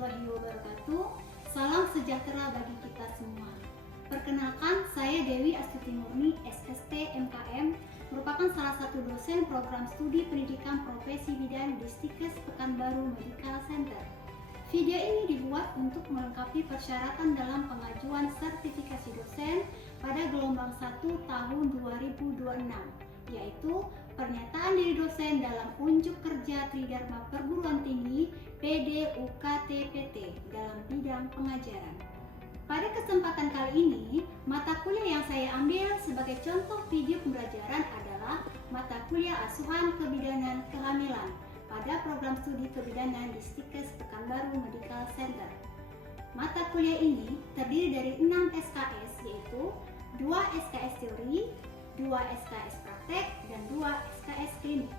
warahmatullahi wabarakatuh. Salam sejahtera bagi kita semua. Perkenalkan, saya Dewi Astuti Murni, SST MKM, merupakan salah satu dosen program studi pendidikan profesi bidan di Stikes Pekanbaru Medical Center. Video ini dibuat untuk melengkapi persyaratan dalam pengajuan sertifikasi dosen pada gelombang 1 tahun 2026, yaitu pernyataan diri dosen dalam unjuk kerja Tridharma Perguruan Tinggi PD UKT-PT dalam bidang pengajaran. Pada kesempatan kali ini, mata kuliah yang saya ambil sebagai contoh video pembelajaran adalah mata kuliah asuhan kebidanan kehamilan pada program studi kebidanan di Stikes Pekanbaru Medical Center. Mata kuliah ini terdiri dari 6 SKS, yaitu 2 SKS teori, 2 SKS praktek, dan 2 SKS klinik.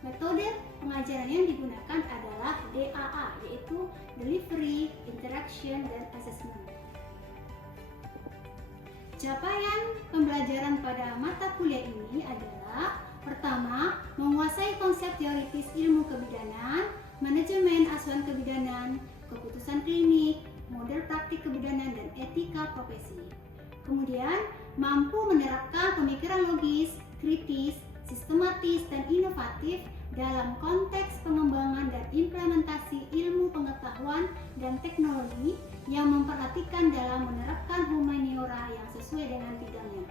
Metode pengajaran yang digunakan adalah DAA, yaitu Delivery, Interaction, dan Assessment. Capaian pembelajaran pada mata kuliah ini adalah: pertama, menguasai konsep teoritis ilmu kebidanan, manajemen asuhan kebidanan, keputusan klinik, model praktik kebidanan, dan etika profesi. Kemudian, mampu menerapkan pemikiran logis, kritis, sistematis, dan inovatif dalam konteks pengembangan dan implementasi ilmu pengetahuan dan teknologi yang memperhatikan dalam menerapkan humaniora yang sesuai dengan bidangnya.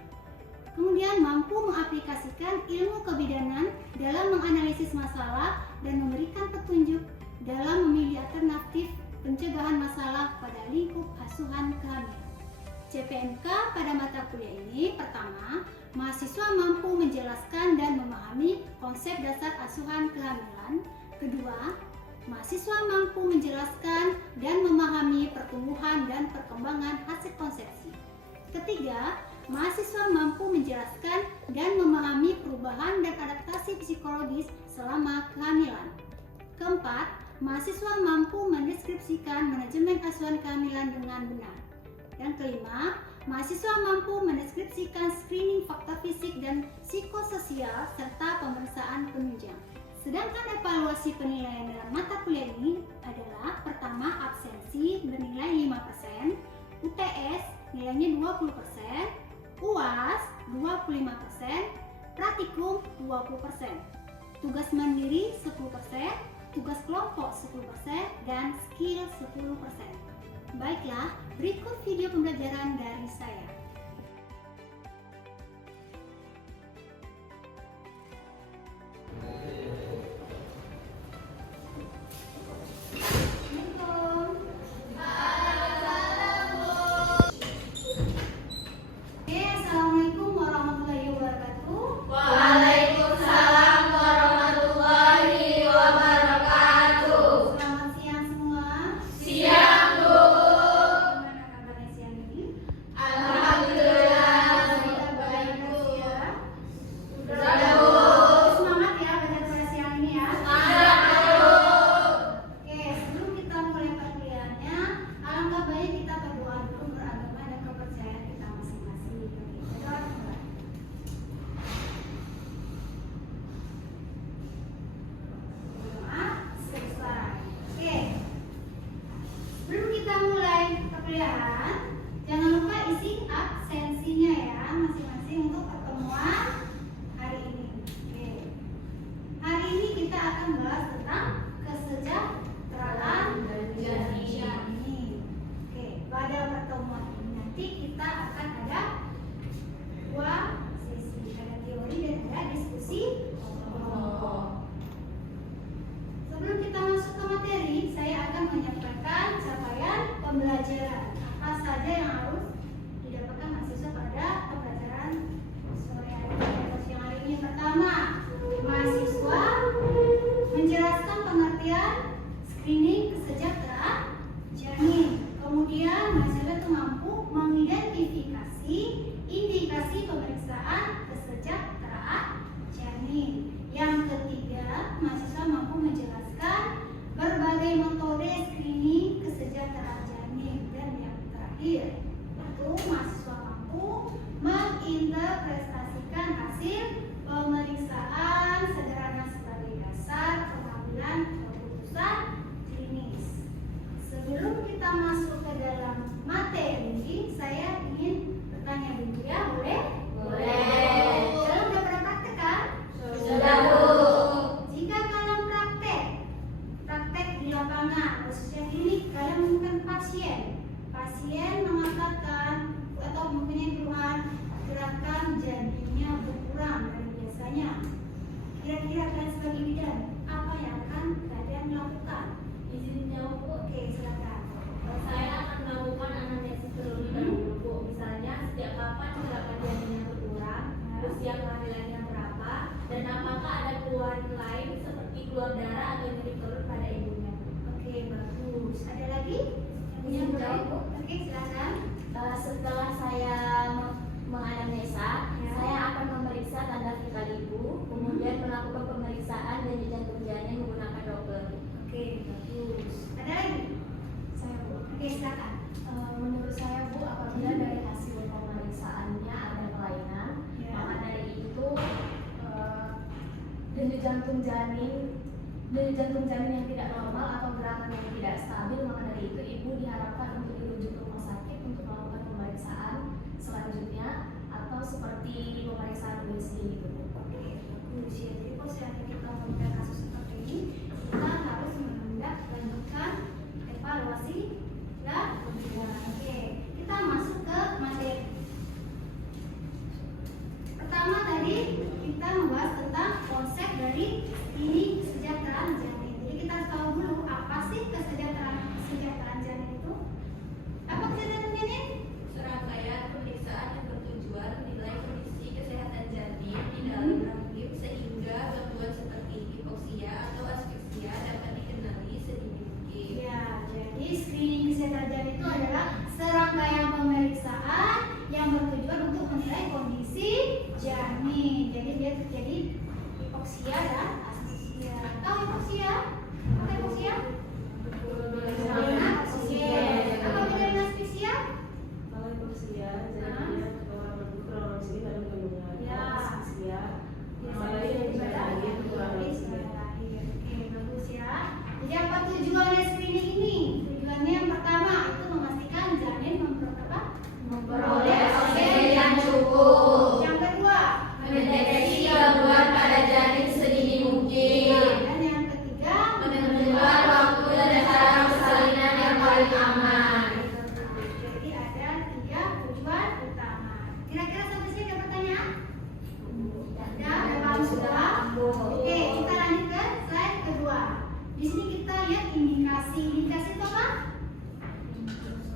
Kemudian mampu mengaplikasikan ilmu kebidanan dalam menganalisis masalah dan memberikan petunjuk dalam memilih alternatif pencegahan masalah pada lingkup asuhan kehamilan. CPNK pada mata kuliah ini: pertama, mahasiswa mampu menjelaskan dan memahami konsep dasar asuhan kehamilan. Kedua, mahasiswa mampu menjelaskan dan memahami pertumbuhan dan perkembangan hasil konsepsi. Ketiga, mahasiswa mampu menjelaskan dan memahami perubahan dan adaptasi psikologis selama kehamilan. Keempat, mahasiswa mampu mendeskripsikan manajemen asuhan kehamilan dengan benar. Dan kelima, mahasiswa mampu mendeskripsikan screening faktor fisik dan psikososial serta pemeriksaan penunjang. Sedangkan evaluasi penilaian dalam mata kuliah ini adalah: pertama, absensi bernilai 5%, UTS nilainya 20%, UAS 25%, praktikum 20%, tugas mandiri 10%, tugas kelompok 10%, dan skill 10%. Baiklah, berikut video pembelajaran dari saya. Assalamualaikum warahmatullahi wabarakatuh. Waalaikumsalam warahmatullahi wabarakatuh. Selamat siang semua. Siang, Bu. Gimana kabarnya siang ini? Alhamdulillah. Sudah baik, Bu. Sudah, Bu. Semangat ya belajar pada siang ini ya. Ada, Bu. Oke, sebelum kita mulai perkuliahannya, alangkah baik kita berdoa dulu beragama dan kepercayaan kita masing-masing. Berdoa dulu. Berdoa selesai. Oke. Sebelum kita mulai perkuliahan, jangan lupa isi absensinya ya masing-masing untuk pertemuan hari ini. Oke. Hari ini kita akan bahas tentang kesejahteraan janin. Oke, pada pertemuan ini nanti kita akan ada 2 sesi, ada teori dan ada diskusi kelompok. Sebelum kita masuk ke materi, saya akan menyampaikan capaian pembelajaran. Apa saja yang harus didapatkan mahasiswa pada pembelajaran sore hari ini atau siang hari ini. Pertama, mahasiswa menjelaskan kira-kira kalian sebagai bidan, apa yang akan kalian lakukan? Izin jawab, Bu. Oke, silakan. Saya akan melakukan anamnesis terlebih dahulu, Bu. Misalnya sejak kapan gerakan janinnya berkurang, usia kehamilannya berapa, dan apakah ada keluhan lain seperti keluar darah atau nyeri perut pada ibunya. Oke, bagus. Ada lagi yang Izin boleh? jawab, Bu. Oke, silakan. Setelah saya menganamnesa, Ya. saya akan memeriksa tanda vital ibu, kemudian melakukan pemeriksaan dan jantung janin menggunakan Doppler. Oke, bagus. Ada lagi? Saya, Bu. Oke, silakan. Menurut saya, Bu, apabila dari hasil pemeriksaannya ada kelainan, Ya. maka dari itu denyut jantung janin yang tidak normal atau gerakan yang tidak stabil, maka dari itu ibu diharapkan untuk dirujuk ke rumah sakit untuk melakukan pemeriksaan selanjutnya atau seperti pemeriksaan USG gitu, Bu. Oke, bagus ya. Jadi kalau misalnya kita melihat kasus seperti ini, kita harus menindaklanjutkan evaluasi dan pembinaan. Oke, kita masuk ke materi. Pertama tadi kita membahas tentang konsep dari ini kesejahteraan janin. Jadi kita harus tahu dulu apa sih kesejahteraan janin itu. Apa kesejahteraan janin? Serangkaian pemeriksaan yang bertujuan menilai kondisi kesehatan janin di dalam rahim sehingga gangguan seperti hipoksia atau asfiksia dapat dikenali sedini mungkin. Ya, jadi screening kesehatan janin itu adalah serangkaian pemeriksaan yang bertujuan untuk menilai kondisi janin. Jadi dia terjadi hipoksia dan asfiksia. Tahu hipoksia? Apa hipoksia? Oke. Apa bedanya asfiksia? Kalau hipoksia, jadi Hah? dia orang berkurang sini lalu kandungan. Ya. Asfiksia, Ya, malah yang pada lahir kurang lahir. sini. Oke, bagus ya. Jadi apa tujuannya screening ini? Tujuannya yang pertama itu memastikan janin Memperoleh oksigen yang cukup. Yang kedua, Mendeteksi gangguan pada janin sedini mungkin. dan yang ketiga, Menentukan waktu dan cara persalinan yang paling aman. Jadi ada 3 tujuan utama. Kira-kira sampai sini ada pertanyaan? Ada paham semua? Oke, kita lanjut ke slide kedua. Di sini kita lihat indikasi. Indikasi itu apa?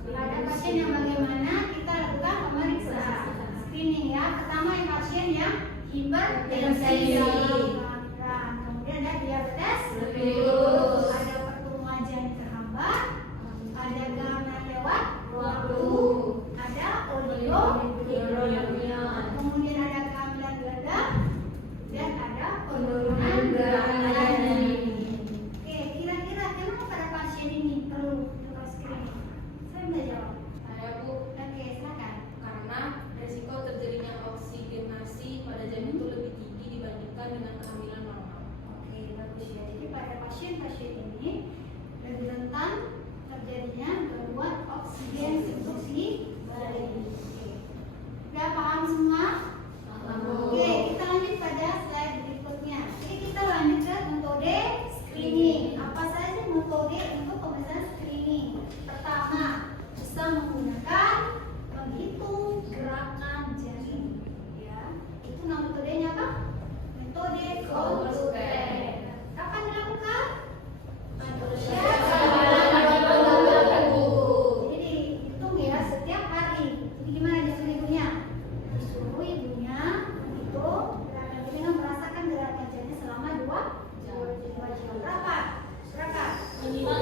Pada pasien yang bagaimana kita lakukan pemeriksaan screening ya. Pertama yang pasien yang hipertensi, kemudian ada diabetes, Mellitus. ada pertumbuhan janin terhambat, ada kehamilan lewat waktu, ada oligonuria, kemudian ada kehamilan ganda, dan ada penurunan berat badan. Oke, kira-kira kenapa pada pasien ini perlu dilakukan screening? Saya bisa jawab. Saya, Bu, Oke, silakan. karena resiko terjadinya oksigenasi pada janin itu lebih tinggi dibandingkan dengan kehamilan normal. Oke, bagus ya. Jadi pada pasien-pasien ini lebih rentan terjadinya gangguan oksigen untuk si bayi. Oke. Udah paham semua? Oke, kita lanjut pada slide berikutnya. Jadi kita lanjut ke metode screening. Apa saja metode untuk pemeriksaan screening? Pertama, bisa menggunakan menghitung gerakan janin. Ya, itu nama metodenya apa? Metode Goldberg. Kapan dilakukan? Jadi dihitung ya setiap hari. Jadi gimana dia ibunya? Disuruh ibunya menghitung gerakan janin, merasakan gerakan janin selama 2 jam. Berapa? Berapa? Minimal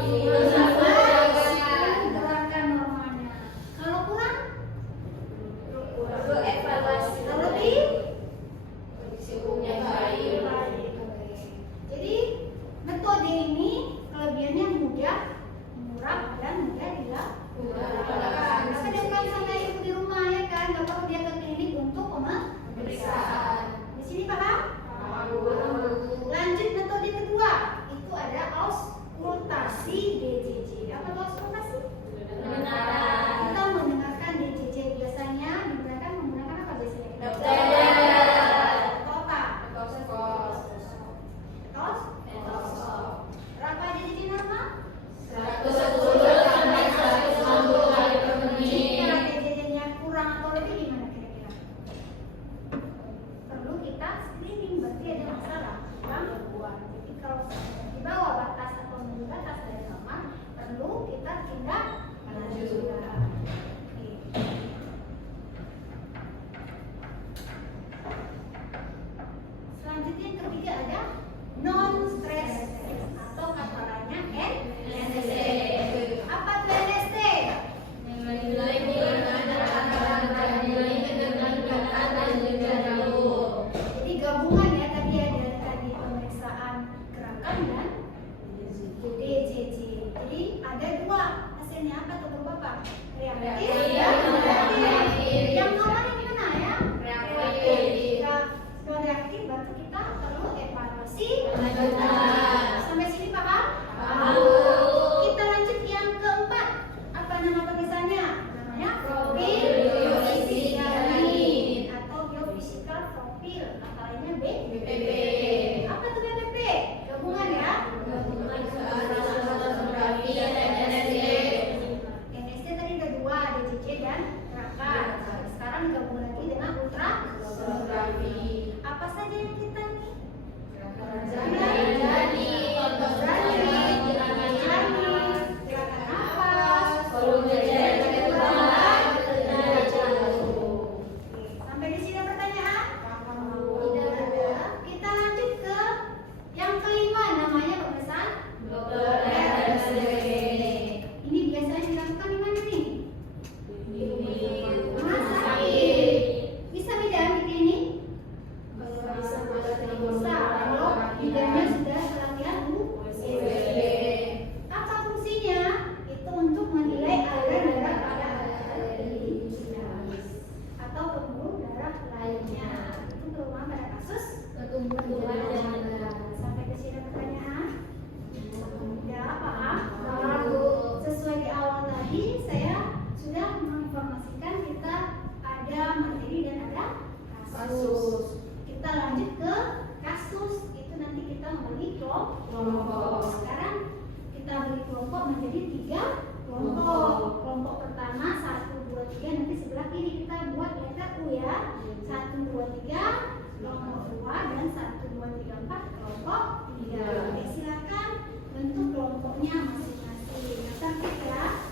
kelompok. Sekarang kita bagi kelompok menjadi 3 kelompok. Kelompok pertama 1, 2, 3. Nanti sebelah kiri kita buat letter U ya. 1, 2, 3 kelompok 2 dan 1, 2, 3, 4 kelompok 3. Oke, silakan bentuk kelompoknya masing-masing. Tertib ya.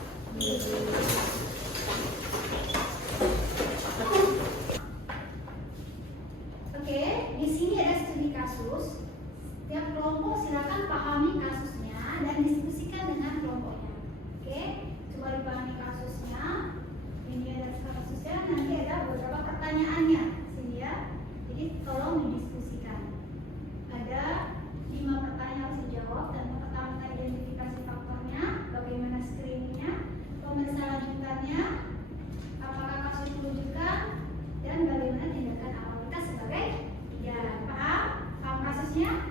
Oke, di sini ada studi kasus. Setiap kelompok silakan pahami kasusnya dan diskusikan dengan kelompoknya. Oke, coba dipahami kasusnya. Ini ada kasusnya, nanti ada beberapa pertanyaannya. Sini ya. Jadi tolong didiskusikan. Ada 5 pertanyaan harus dijawab dan pertama identifikasi faktornya, bagaimana screeningnya, pemeriksaan lanjutannya, apakah kasus diwujudkan, dan bagaimana tindakan awal kita sebagai ya paham? Paham kasusnya?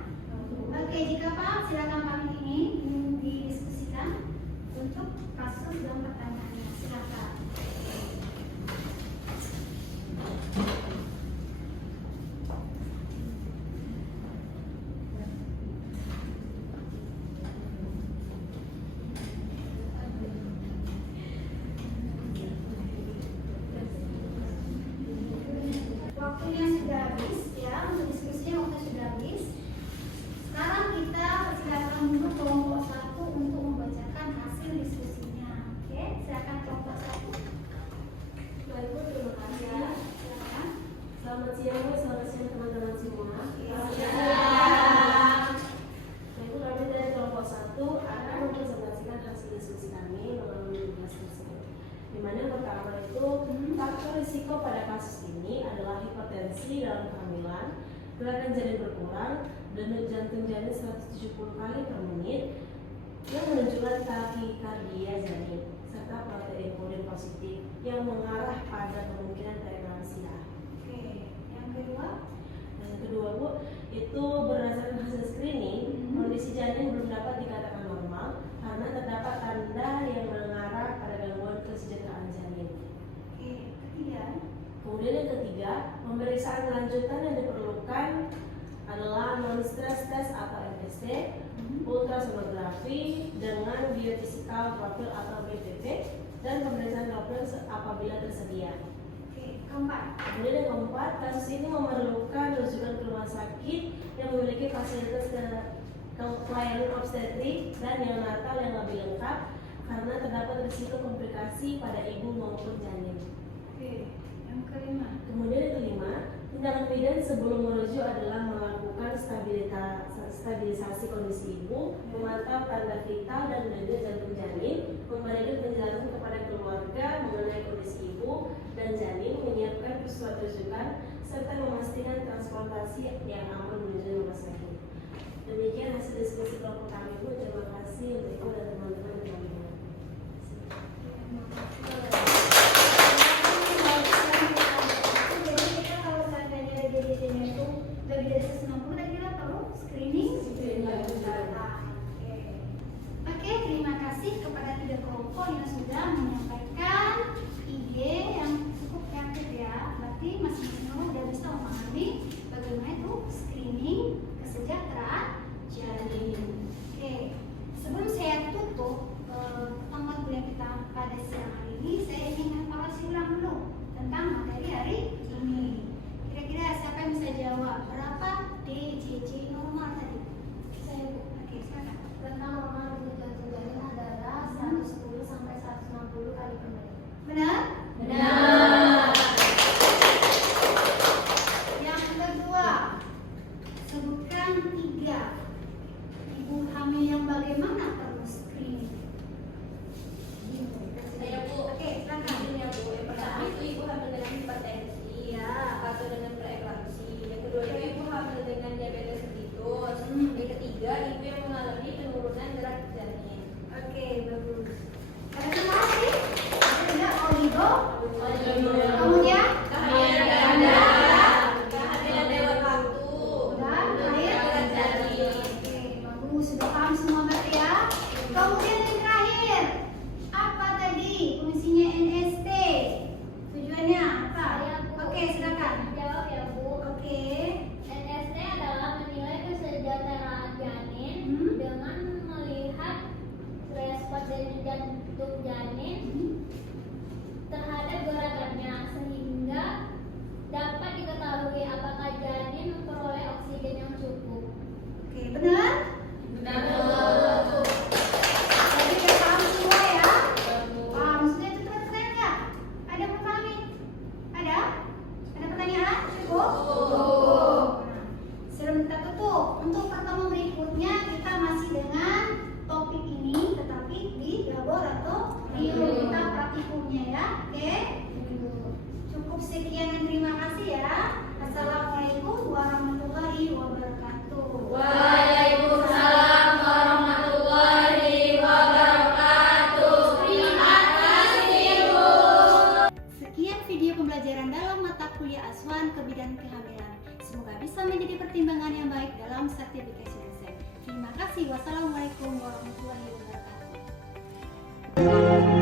Oke, jika paham silakan kami ini didiskusikan untuk kasus dan pertanyaannya. Silakan. Waktunya sudah habis ya, untuk diskusinya waktu sudah habis. Sekarang kita persilakan dulu kelompok 1 untuk membacakan hasil diskusinya. Oke, silakan kelompok 1. Baik Bu, terima kasih ya. Silakan. Selamat siang Bu, selamat siang teman-teman semua. Silakan. Baik Bu, kami dari kelompok 1 akan mempresentasikan hasil diskusi kami melalui tugas tersebut. Di mana yang pertama itu faktor risiko pada kasus ini adalah hipertensi dalam kehamilan, gerakan janin berkurang, denyut jantung janin 170 kali per menit yang menunjukkan takikardia janin serta protein korin positif yang mengarah pada kemungkinan preeklamsia. Oke, yang kedua. Yang kedua Bu, itu berdasarkan hasil screening, kondisi janin belum dapat dikatakan normal karena terdapat tanda yang mengarah pada gangguan kesejahteraan janin. Oke, ketiga. Kemudian yang ketiga, pemeriksaan lanjutan yang diperlukan adalah non-stress test atau NST, ultrasonografi dengan biofisikal profil atau BPP, dan pemeriksaan Doppler apabila tersedia. Oke, keempat. Kemudian yang keempat, kasus ini memerlukan rujukan ke rumah sakit yang memiliki fasilitas pelayanan obstetrik dan neonatal yang lebih lengkap karena terdapat risiko komplikasi pada ibu maupun janin. Oke, yang kelima. Kemudian yang kelima, tindakan bidan sebelum merujuk adalah melakukan stabilisasi kondisi ibu, memantau tanda vital dan denyut jantung janin, memberikan penjelasan kepada keluarga mengenai kondisi ibu dan janin, menyiapkan surat rujukan, serta memastikan transportasi yang aman menuju rumah sakit. Demikian hasil diskusi kelompok kami Bu. Terima kasih untuk Ibu dan teman-teman yang kami hormati. Jadi kita kalau seandainya DDT-nya itu lebih dari 160 dan kita perlu screening. Oke, terima kasih kepada 3 kelompok yang sudah menyampaikan ide yang cukup kreatif ya. Berarti masing-masing sudah bisa memahami bagaimana itu screening kesejahteraan janin. Oke, sebelum saya tutup tanggal kuliah kita pada siang hari ini, saya ingin evaluasi ulang dulu tentang materi hari ini. Kira-kira siapa yang bisa jawab berapa DJJ normal tadi? Saya oke, silakan. Tentang normal denyut jantung janin adalah 110 sampai 160 kali per menit. Benar? Benar. Yang kedua, sebutkan 3 kasih. Wassalamualaikum warahmatullahi wabarakatuh.